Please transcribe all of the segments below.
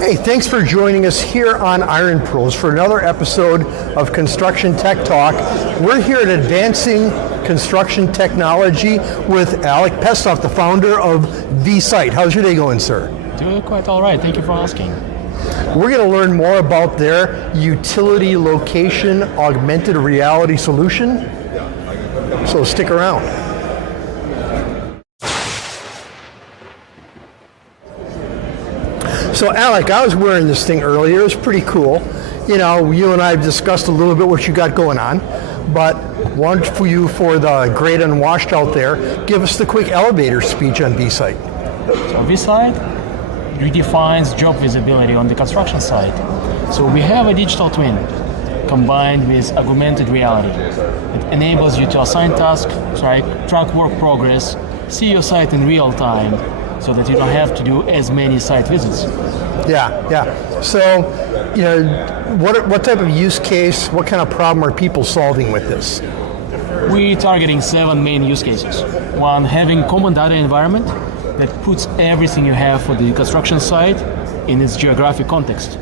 Hey, thanks for joining us here on Iron Pros for another episode of Construction Tech Talk. We're here at Advancing Construction Technology with Alec Pestoff, the founder of V-Site. How's your day going, sir? Doing quite all right. Thank you for asking. We're going to learn more about their utility location augmented reality solution. So stick around. So Alec, I was wearing this thing earlier. It was pretty cool. You know, you and I have discussed a little bit what you got going on, but one for you, for the great unwashed out there, give us the quick elevator speech on V-Site. So V-Site redefines job visibility on the construction site. So we have a digital twin combined with augmented reality. It enables you to assign tasks, track work progress, see your site in real time, so that you don't have to do as many site visits. Yeah. So, you know, what type of use case, what kind of problem are people solving with this? We're targeting 7 main use cases. One, having common data environment that puts everything you have for the construction site in its geographic context.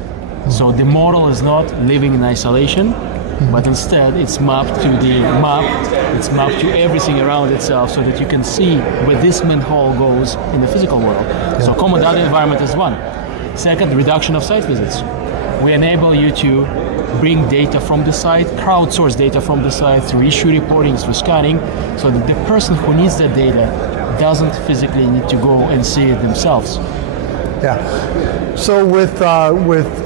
So the model is not living in isolation, but instead it's mapped to the map, it's mapped to everything around itself so that you can see where this manhole goes in the physical world. Yeah. So common data environment is one. Second, reduction of site visits. We enable you to bring data from the site, crowdsource data from the site through issue reporting, through scanning, so that the person who needs that data doesn't physically need to go and see it themselves. Yeah. So with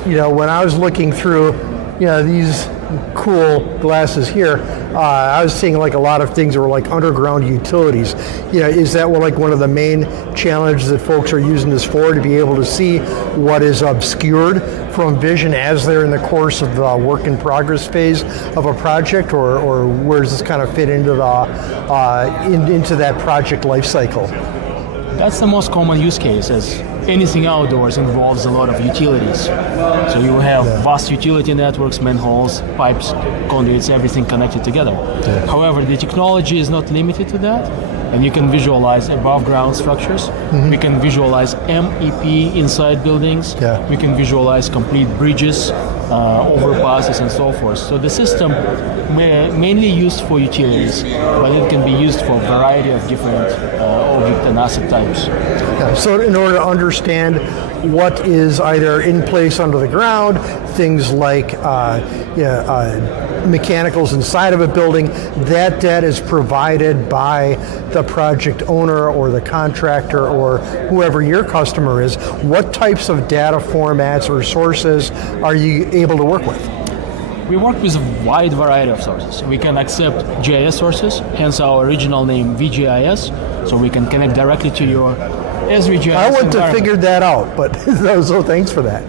you know, when I was looking through, you know, these cool glasses here, I was seeing like a lot of things that were like underground utilities. You know, is that like one of the main challenges that folks are using this for, to be able to see what is obscured from vision as they're in the course of the work in progress phase of a project, or where does this kind of fit into the into that project life cycle? That's the most common use case, as anything outdoors involves a lot of utilities. So you have vast utility networks, manholes, pipes, conduits, everything connected together. Yeah. However, the technology is not limited to that, and you can visualize above ground structures. Mm-hmm. We can visualize MEP inside buildings. Yeah. We can visualize complete bridges, overpasses, and so forth. So the system mainly used for utilities, but it can be used for a variety of different object and asset types. Yeah, so in order to understand what is either in place under the ground, things like mechanicals inside of a building, that data is provided by the project owner or the contractor or whoever your customer is. What types of data formats or sources are you able to work with? We work with a wide variety of sources. We can accept GIS sources, hence our original name VGIS, so we can connect directly to your Esri GIS I wouldn't have figured that out, but so thanks for that.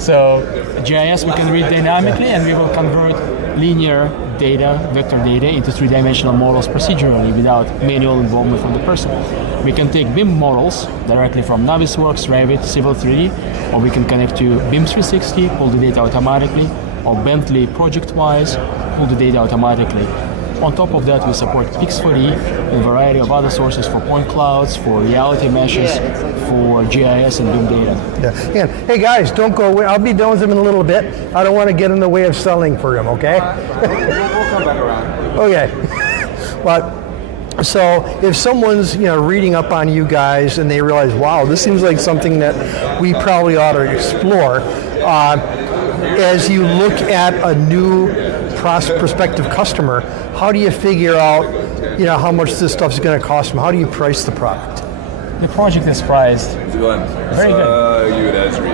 So GIS we can read dynamically, and we will convert linear data, vector data, into 3-dimensional models procedurally without manual involvement from the person. We can take BIM models directly from Navisworks, Revit, Civil 3D, or we can connect to BIM 360, pull the data automatically, or Bentley ProjectWise, pull the data automatically. On top of that, we support Pix4D and a variety of other sources for point clouds, for reality meshes, for GIS and BIM data. Yeah. And hey guys, don't go away. I'll be done with them in a little bit. I don't want to get in the way of selling for them, okay? We'll come back around. Okay. But so if someone's, you know, reading up on you guys and they realize, wow, this seems like something that we probably ought to explore, as you look at a new prospective customer, how do you figure out, you know, how much this stuff is going to cost them? How do you price the product? The project is priced Glenn, very good. You at Esri.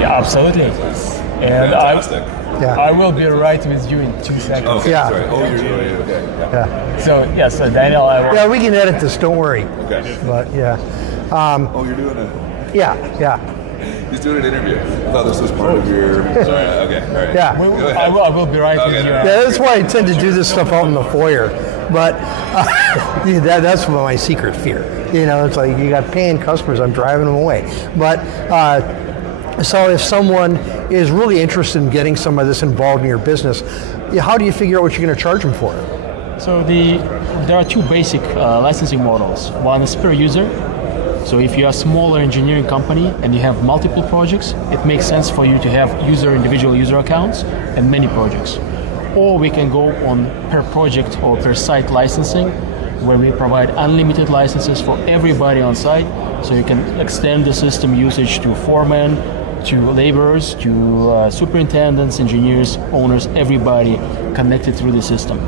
Yeah, absolutely. And fantastic. I will be right with you in 2 seconds. Okay, yeah. sorry. Oh, you're okay. Yeah. So Daniel, I will. Yeah, we can edit this. Don't worry. Okay. But yeah. You're doing it. Yeah. He's doing an interview. I thought this was part of your. Sorry. Okay. All right. Yeah. I will be right with you. Yeah, that's why I tend to do this stuff out in the foyer. But that's my secret fear. You know, it's like you got paying customers, I'm driving them away. But so if someone is really interested in getting some of this involved in your business, how do you figure out what you're going to charge them for it? So there are two basic licensing models. One is per user, So if you're a smaller engineering company and you have multiple projects, it makes sense for you to have individual user accounts and many projects. Or we can go on per project or per site licensing, where we provide unlimited licenses for everybody on site, so you can extend the system usage to foremen, to laborers, to superintendents, engineers, owners, everybody connected through the system.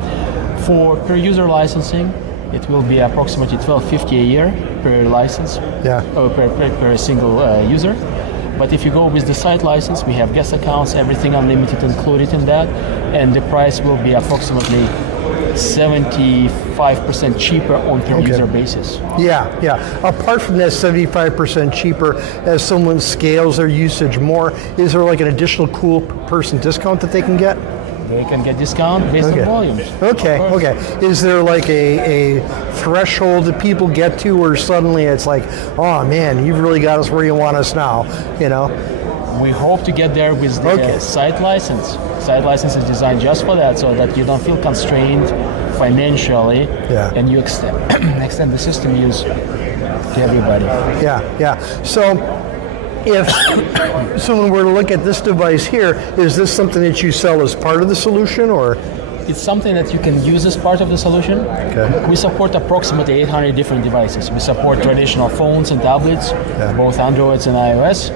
For per user licensing, it will be approximately $12.50 a year per license, or per single user. But if you go with the site license, we have guest accounts, everything unlimited included in that, and the price will be approximately 75% cheaper on per user basis. Yeah. Apart from that 75% cheaper, as someone scales their usage more, is there like an additional cool person discount that they can get? They can get discount based on volumes. Okay. Is there like a threshold that people get to where suddenly it's like, oh man, you've really got us where you want us now, you know? We hope to get there with the site license. Site license is designed just for that, so that you don't feel constrained financially, and you extend the system use to everybody. Yeah. So if someone were to look at this device here, is this something that you sell as part of the solution, or? It's something that you can use as part of the solution. Okay. We support approximately 800 different devices. We support traditional phones and tablets, both Androids and iOS.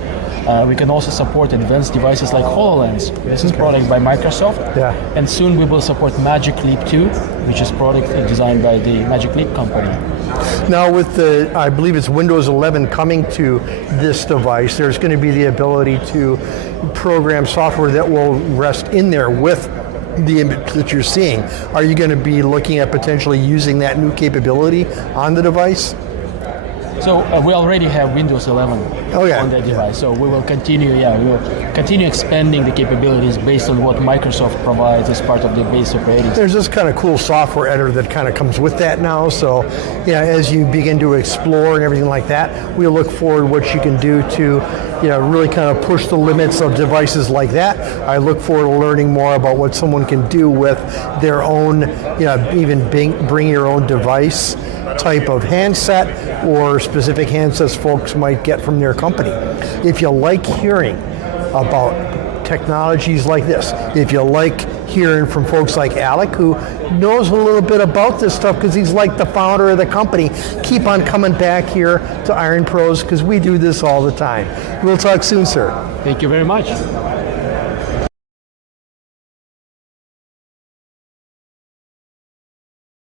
We can also support advanced devices like HoloLens. This is product by Microsoft. And soon we will support Magic Leap 2, which is product designed by the Magic Leap company. Now with I believe it's Windows 11 coming to this device, there's going to be the ability to program software that will rest in there with the image that you're seeing. Are you going to be looking at potentially using that new capability on the device? So we already have Windows 11 on that device. So we will continue. We will continue expanding the capabilities based on what Microsoft provides as part of the base operating system. There's this kind of cool software editor that kind of comes with that now. So, as you begin to explore and everything like that, we look forward to what you can do to, really kind of push the limits of devices like that. I look forward to learning more about what someone can do with their own, even bring your own device type of handset or specific handsets folks might get from their company. If you like hearing about technologies like this, if you like hearing from folks like Alec, who knows a little bit about this stuff because he's like the founder of the company, keep on coming back here to Iron Pros because we do this all the time. We'll talk soon, sir. Thank you very much.